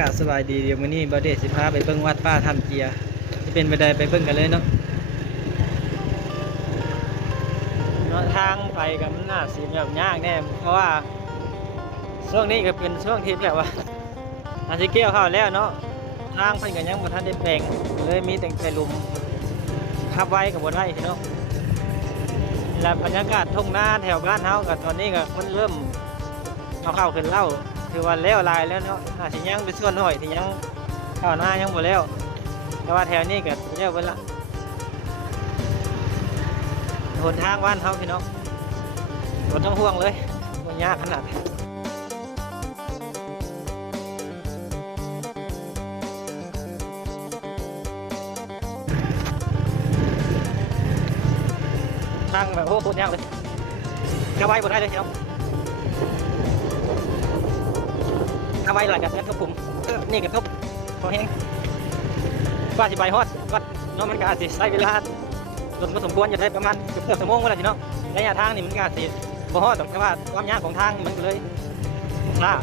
กาศสบายดีเดี๋ยวมื้อนี้บ่เดชสิพาไปเบิ่งวัดป้าทำเจียสิเป็นไปได้ไปเบิ่งกันเลยเนาะเนาะทางไปกับมันน่าสิแบบยากแน่เพราะว่าช่วงนี้ก็เป็นช่วงที่แบบว่าอาจสิเกี่ยวข้าวแล้วเนาะทางเพิ่นก็ยังบ่ทันได้แปลงเลยมีแต่แต่ลุมขับไว้ก็บ่ได้เนาะแล้วบรรยากาศทุ่งนาแถวบ้านเฮาก็ตอนนี้ก็มันเริ่มเอาเข้าวขึ้นเล่า คือว่าแล้วลายแล้วเนาะอาจจะยังเป็นส่วนหน่อยที่ยังข้าวหน้ายังบ่แล้ว แต่ว่าแถวนี้ก็แล้วเบิดละหนทางบ้านเขาพี่น้องบ่ต้องห่วงเลยบ่ยากขนาดทางแบบโอ้โหโคตรยากเลยกระไว้บ่ได้เลยพี่น้อง ไว้หลังจากนั้นครับผมเนี่กับทบพอแห้งว่าสิไปฮอดวัดเนาะมันก็อาจสิใช้เวลาลดมาสมควรจะได้ประมาณเกือบเกือบชั่วโมงเวลาทีเนาะระยะทางนี่มันก็อาจสิบ่ฮอดแต่ว่าความยากของทางมันก็เลยล่า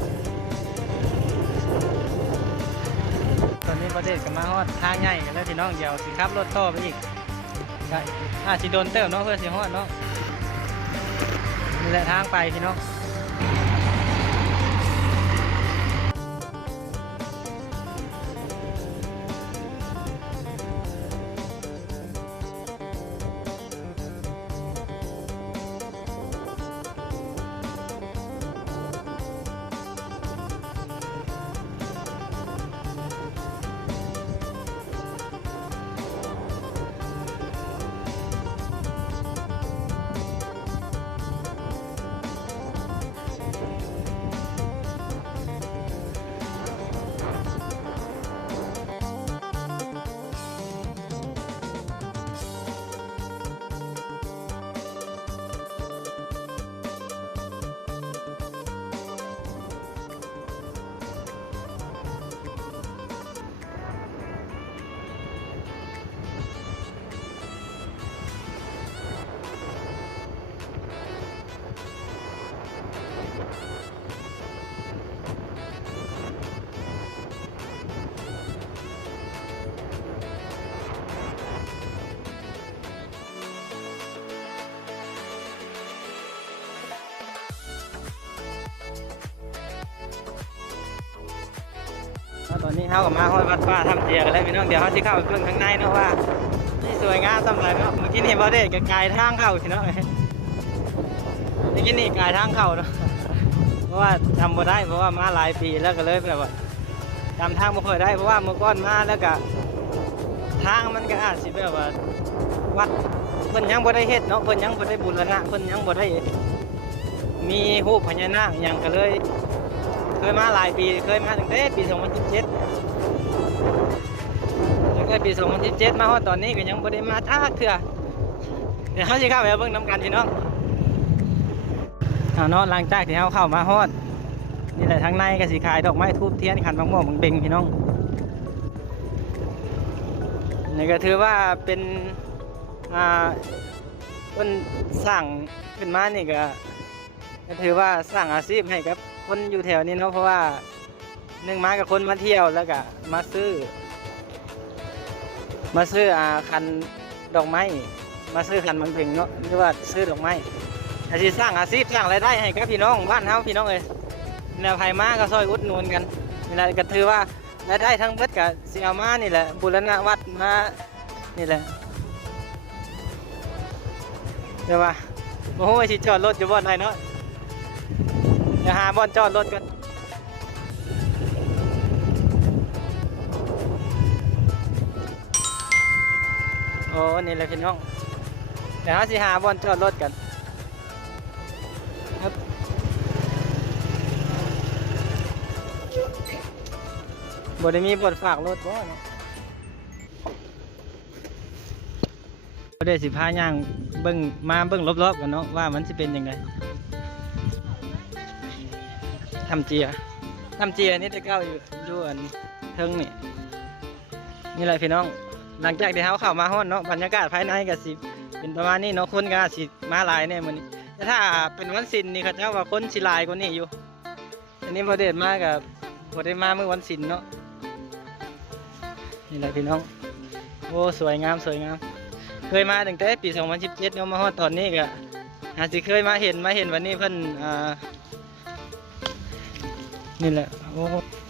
ตอนนี้ประเทศก็มาฮอดทางใหญ่กันแล้วพี่น้องเดี๋ยวสิขับรถต่อไปอีกอาจสิโดนเติมเนาะเพื่อสิฮอดเนาะนี่แหละทางไปพี่น้อง ตอนนี้เขากับมาฮอดวัดป้าทำเจียกันแล้วพี่น้องเดี๋ยวเขาจะเข้าไปเบิ่งข้างในเนาะว่านี่สวยงามสำหรับเนาะเมื่อกี้นี่บอเดชกับกายทางเข้าพี่น้องเมื่อกี้นี่กายทางเข้าเนาะเพราะว่าทำบ่ได้เพราะว่ามาหลายปีแล้วก็เลยแบบว่าจำทางไม่ค่อยได้เพราะว่าเมื่อก่อนมาแล้วก็ทางมันก็อาจสิแบบว่าวัดเพิ่นยังบ่ได้เฮ็ดเนาะเพิ่นยังบ่ได้บูรณะเพิ่นยังบ่ได้มีรูปพญานาคยังก็เลย เคยมาหลายปี เคยมาตั้งแต่ปี 2017แล้วก็ปี 2017 มาฮอดตอนนี้ก็ยังบ่ได้มาทักเทื่อเดี๋ยวเฮาสิเข้าไปเบิ่งนํกันพี่น้องเอาเนาะหลังจากที่เฮาเข้ามาฮอดนี่แหละทางในก็สิขายดอกไม้ทูบเทียนขันมะม่วงบังเบงพี่น้องนี่ก็ถือว่าเป็นอ่าเพิ่นสร้างขึ้นมานี่ก็ ก็ถือว่าสร้างอาชีพให้กับคนอยู่แถวนี้เนาะเพราะว่าหนึ่งมากับคนมาเที่ยวแล้วก็มาซื้อ มาซื้ออาคันดอกไม้มาซื้อคันมันเพ่งเนาะหรือว่าซื้อดอกไม้อาชีพสร้างอาชีพสร้างรายได้ให้กับพี่น้องบ้านเฮาพี่น้องเอ้ยแนวไผมาก็ซอยอุดหนุนกันนี่แหละก็ถือว่ารายได้ทั้งเบิดก็สิเอามานี่แหละบูรณะวัดมานี่แหละเดี๋ยวว่าโอ้โหสิจอดรถอยู่บ่อนไหนเนาะ เดี๋ยวหาบอลจอดรถกันโอ้นี่แหละพี่น้องเดี๋ยวเราสิหาบอลจอดรถกันครับบได้มีบทฝากรถบ่เนาะบ่ได้สิพาย่างเบิ่งมาเบิ่งรอบๆกันเนาะว่ามันสิเป็นยังไง ทำเจียทำเจียนี่จะเก้าอยู่อยู่อันเทิงนี่นี่แหละพี่น้อง หลังจากที่เขาเข้ามาฮอดเนาะบรรยากาศภายในก็สิเป็นประมาณนี้เนาะคนก็สิมาหลายแน่มื้อนแต่ถ้าเป็นวันศิลป์นี่เขาเจ้าว่าคนสิลายกว่านี้อยู่ อันนี้บ่เดชมากับบ่ได้มาเมื่อวันศิลเนาะนี่แหละพี่น้องโอ้สวยงามสวยงาม เคยมาตั้งแต่ปี 2017เนาะมาฮอดตอนนี้ก็อาจสิเคยมาเห็นมาเห็นวันนี้เพิ่นอ่า นี่แหละ โอ้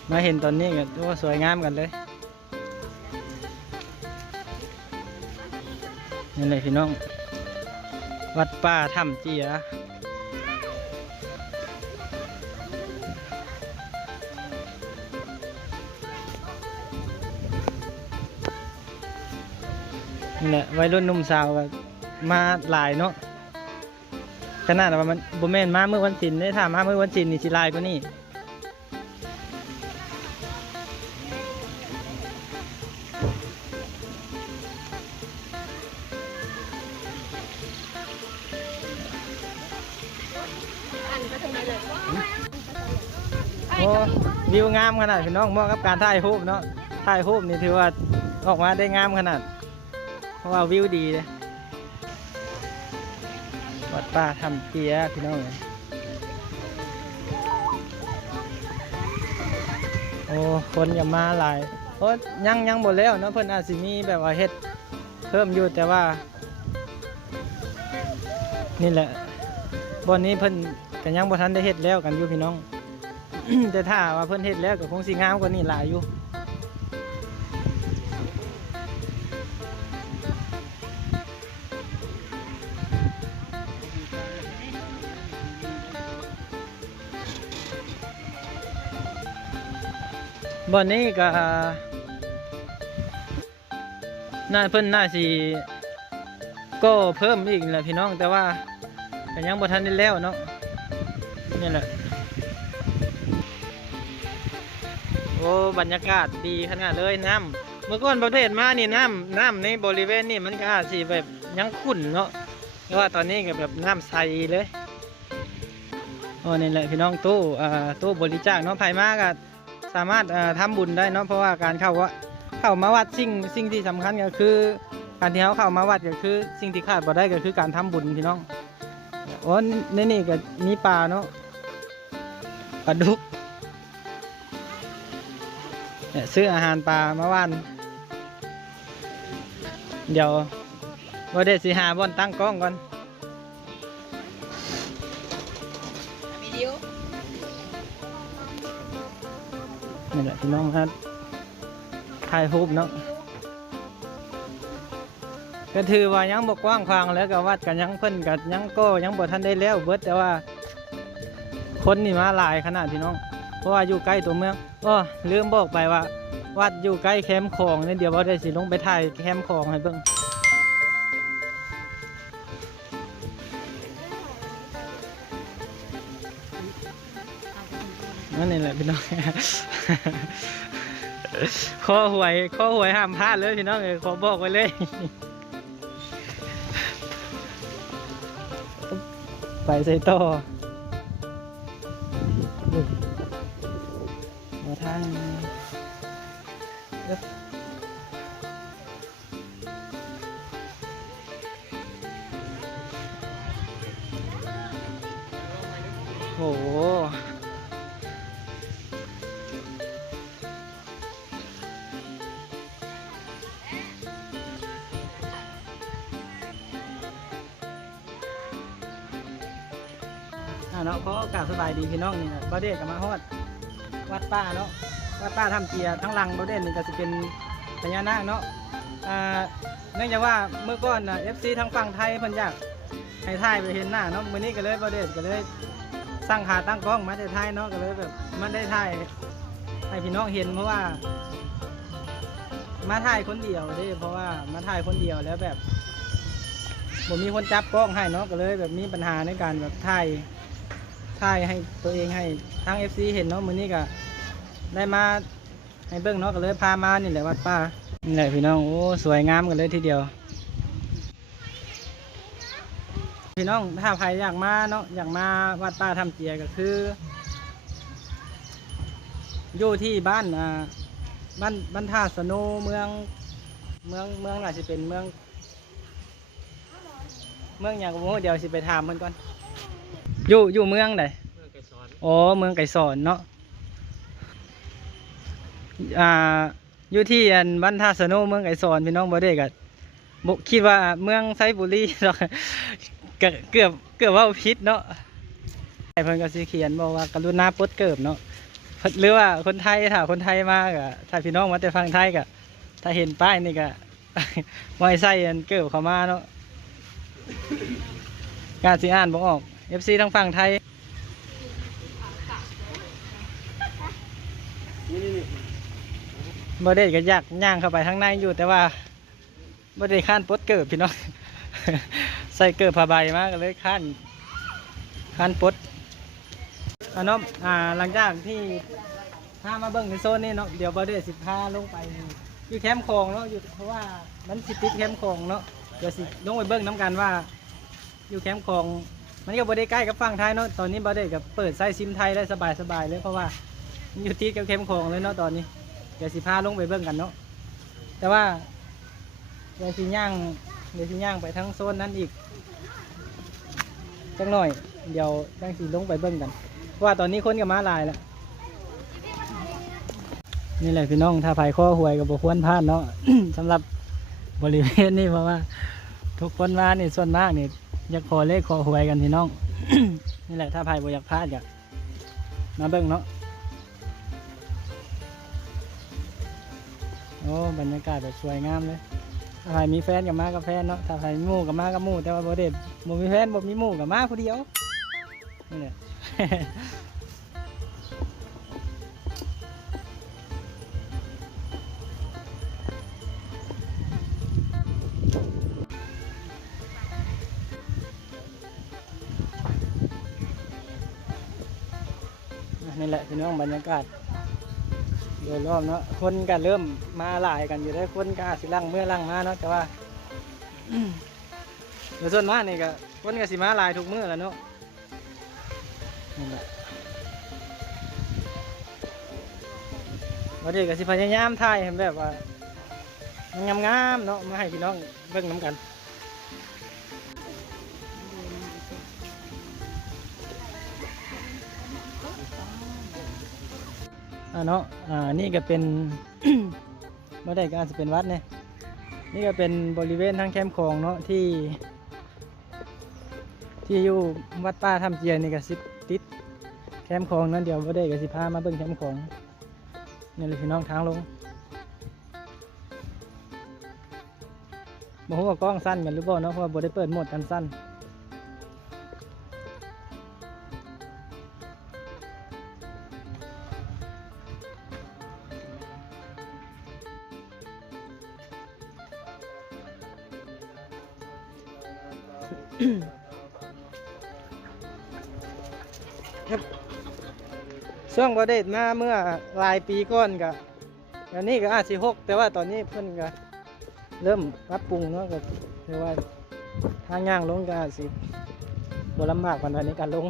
มาเห็นตอนนี้ก็โอ้สวยงามกันเลย นี่แหละพี่น้อง วัดป่าถ้ำเจียนี่แหละวัยรุ่นนุ่มสาวก็มาหลายเนาะขนาดว่ามันบ่แม่นมาเมื่อวันศิลป์ได้ถามมาเมื่อวันศิลป์นี่สิลายกว่านี้ วิวงามขนาดพี่น้องเหมาะกับการถ่ายรูปเนาะถ่ายรูปนี่ถือว่าออกมาได้งามขนาด เพราะว่าวิวดีเลยวัดป่าทำเกียพี่น้องเลยโอ้คนอย่ามาหลายโอ้ยังยังหมดแล้วเนาะเพิ่นอาจสิมีแบบว่าเฮ็ดเพิ่มอยู่แต่ว่า นี่แหละบอนนี้เพิ่นก็ยังบ่ทันได้เฮ็ดแล้วกันอยู่พี่น้อง แต่ถ้าว่าเพิ่นเฮ็ดแล้วก็คงสิงามกว่านี้หลายอยู่บ่อนนี้ก็น่าเพิ่นน่าสิก็เพิ่มอีกแหละพี่น้องแต่ว่าก็ยังบ่ทันได้แล้วเนาะนี่แหละ โอ้บรรยากาศดีขนาดเลยน้ำเมื่อก่อนประเทศมานี่น้ำน้ำในบริเวณนี่มันก็อาจสิแบบยังขุ่นเนาะแต่ว่าตอนนี้ก็แบบน้ำใสเลยโอ้นี่แหละพี่น้องตู้อ่าตู้บริจาคเนาะไผมากก็สามารถอ่อทำบุญได้เนาะเพราะว่าการเข้าว่าเข้ามาวัดสิ่งสิ่งที่สำคัญก็คือการที่เขาเข้ามาวัดก็คือสิ่งที่ขาดบ่ได้ก็คือการทำบุญพี่น้องโอ้ในนี่ก็มีปลาเนาะปลาดุก เนี่ยซื้ออาหารปลามาว่าน เดี๋ยวว่าได้สิหาบอนตั้งกล้องก่อนวิดีโอนี่แหละพี่น้องครับถ่ายรูปเนาะก็ถือว่ายังบกกว้างควางแล้วก็วัดกันยังเพิ่นกันยังก็ยังบ่ทันได้แล้วเบิดแต่ว่า คนนี่มาหลายขนาดพี่น้อง เพราะว่าอยู่ใกล้ตัวเมืองอ้อลืมบอกไปว่า วัดอยู่ใกล้แคมป์ของเนี่ยเดี๋ยวว่าได้สิลงไปถ่ายแคมป์ของให้เบิ่งนั่นนี่แหละพี่น้องข้อหวยข้อหวยห้ามพลาดเลยพี่น้องเอยขอบอกไว้เลย ไปใส่ต่อ ทางเอิบโอ้โหอ่าเนาะขอโอกาสสบายดีพี่น้องนี่นะบาเดชกับมาฮอด วัดป้าเนาะวัดป้าทำเจียทั้งลังบาเดชนี่ก็จะเป็นพญานาคเนาะอ่าเนื่องจากว่าเมื่อก่อนนะเอฟซีทางฝั่งไทยเพิ่นอยากให้ถ่ายไปเห็นหน้าเนาะมื้อนี้ก็เลยบาเดชก็เลยสร้างขาตั้งกล้องมาแต่ไทยเนาะก็เลยแบบมันได้ถ่ายให้พี่น้องเห็นเพราะว่า มาถ่ายคนเดียวเด้เพราะว่ามาถ่ายคนเดียวแล้วแบบผมมีคนจับกล้องให้เนาะก็เลยแบบมีปัญหาในการแบบถ่าย ถ่ายให้ตัวเองให้ทาง FC เห็นเนาะมื้อนี้ก็ได้มาให้เบิ่งเนาะก็เลยพามานี่แหละวัดป้านี่แหละพี่น้องโอ้สวยงามกันเลยทีเดียว พี่น้องถ้าใครอยากมาเนาะอยากมาวัดป้าทำเจียก็คืออยู่ที่บ้านอ่าบ้านบ้านท่าสโนเมืองเมืองเมืองอาจจะเป็นเมือง เมืองอย่างผมเดี๋ยวสิไปถามเพิ่นก่อน อยู่อยู่เมืองไหนเมื่อไกสอนอ๋อเมืองไก่สอนเนาะอ่าอยู่ที่อันบ้านท่าสโนเมืองไอซอนพี่น้องบ่ได้ก็บ่คิดว่าเมืองไซบุรีหรอกก็เกือบเกือบว่าผิดเนาะเพิ่นก็สิเขียนบอกว่ากรุณาปลดเกิบเนาะเพิ่นหรือว่าคนไทยถ้าคนไทยมาก็ถ้าพี่น้องมาแต่ฟังไทยก็ถ้าเห็นป้ายนี่ก็บ่ให้ใส่อันเกิบเข้ามาเนาะกาสิอ่านบ่ออก FC ทางฝั่งไทยบ่ได้ก็อยากย่างเข้าไปข้างในอยู่แต่ว่าบ่ได้ข้านปดเกิบพี่น้อง ใส่เกิบผ้าใบมากเลยข้านข้านปดอะเนาะอ่าหลังจากที่พามาเบิ่งในโซนนี้เนาะเดี๋ยวบ่ได้สิพาลงไปอยู่แคมป์คลองเนาะอยู่เพราะว่ามันสิติดแคมป์คลองเนาะเดี๋ยวสิลงไปเบิ่งน้กันว่า อยู่แคมป์คลอง มันก็บ่ได้ใกล้กับฝั่งไทยเนาะตอนนี้บ่ได้กับเปิดใช้ซิมไทยได้สบายๆเลยเพราะว่ามันอยู่ติดกับแคมป์คลองเลยเนาะตอนนี้เดี๋ยวสิพาลงไปเบิ่งกันเนาะแต่ว่าเดี๋ยวสิย่างเดี๋ยวสิย่างไปทั้งโซนนั้นอีกจักหน่อย เดี๋ยวจังสิลงไปเบิ่งกันเพราะว่าตอนนี้คนกับมาลายแล้วนี่แหละพี่น้องถ้าภายข้อหวยกับบควรพลาดเนาะ สำหรับบริเวณนี้เพราะว่า ทุกคนมาเนี่ส่วนมากเนี่ อยากขอเลขขอหวยกันพี่น้อง นี่แหละถ้าภายบอยากพลาดอยากมาเบิ่งเนาะโอ้บรรยากาศแบบสวยงามเลย ถ้าไพ่มีแฟนกับมากับแฟนเนาะถ้าไพ่มีหมู่กับมากับหมู่แต่ว่าบ่เด็ดบ่มีแฟนบ่มีหมู่กับมาคนเดียวนี่แหละ พี่น้องบรรยากาศโดยรอบเนาะคนก็เริ่มมาหลายกันอยู่ได้วคนก็อาจสิลังเมื่อลังมาเนาะแต่ว่าโดยส่วนมากนี่ก็คนก็สิมาหลายทุกมื้อแล้วเนาะนี่แหละวันนี้ก็สิพยายามถ่ายให้แบบว่ามันงามๆเนาะมาให้พี่น้องเบิ่งน้ำกัน อ่าเนาะอ่านี่ก็เป็นบ่ได้ก็อาจจะเป็นวัดเนี่ยนี่ก็เป็นบริเวณทางแคมป์ของเนาะที่ ที่อยู่วัดป้าทำเจียนี่ก็สิติดแคมป์ของนั้นเดี๋ยวบ่ได้ก็สิพามาเบิ่งแคมป์ของนี่เลยพี่น้องทางลงบ่ฮู้ว่ากล้องสั้นกันหรือบ่เนาะเพราะว่าบ่ได้เปิดโหมดกันสั้น ช่วงประเดชมาเมื่อหลายปีก่อนกะอันนี้ก็อาจสิหกแต่ว่าตอนนี้เพิ่นก็เริ่มปรับปรุงเนาะก็คือว่าทางย่างลงก็อาจสิบลำบากปานใดในการลง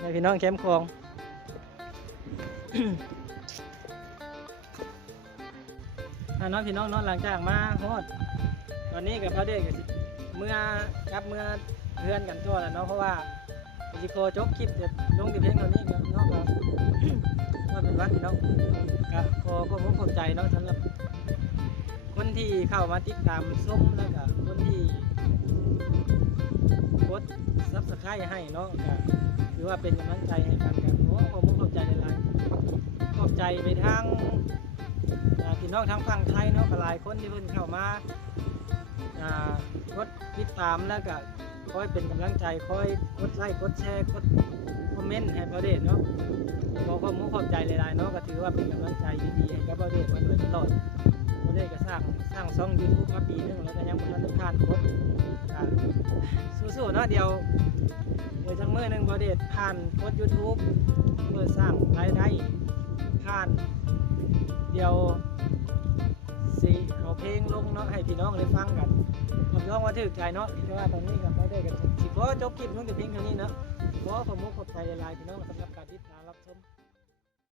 ในพี่น้องแคมป์คลองอ่าน้องพี่น้องเนอนหลังจากมาฮอดตอนนี้กับพระเดชก็สิ เมื่อกลับเมื่อเพื่อนกันทั่วแล้วเนาะเพราะว่าสิโกจบคลิปเดี๋ยวลงที่เพลงเท่านี้ก็เนาะก็ว่าเป็นวันพี่น้องก็ขอขอบคุณขอบใจเนาะสำหรับ คนที่เข้ามาติดตามส้มแล้วก็คนที่กดซับสไครต์ให้เนาะก็ถือว่าเป็นกำลังใจให้กันกันขอขอบคุณขอบใจหลายขอบใจไปทางพี่น้องทางฝั่งไทยเนาะหลายคนที่เพิ่นเข้ามา กดติดตามแล้วก็คอยเป็นกำลังใจคอยกดไลค์กดแชร์กดคอมเมนต์ให้ประเดชเนาะขอความมุขขอบใจหลายๆเนาะก็ถือว่าเป็นกำลังใจดีๆให้กับประเดชมาโดยตลอดประเดชก็สร้างสร้างช่องยูทูบมาปีหนึงแล้วก็ยังบ่ทันได้ผ่านครบสู้ๆเนาะเดี๋ยวเดี๋ยวจังมื้อหนึงประเดชผ่านกด YouTube เพื่อสร้างรายได้ผ่านเดี๋ยวสิ เอาเพลงลงเนาะให้พี่น้องได้ฟังกันผมยองว่าถือใจเนาะแต่ว่าตอนนี้กับไม่ได้กันสิขอจบคลิปน้องแต่เพียงเท่านี้เนาะขอขอบคุณขอบใจหลายๆพี่น้องสำหรับการติดตามรับชม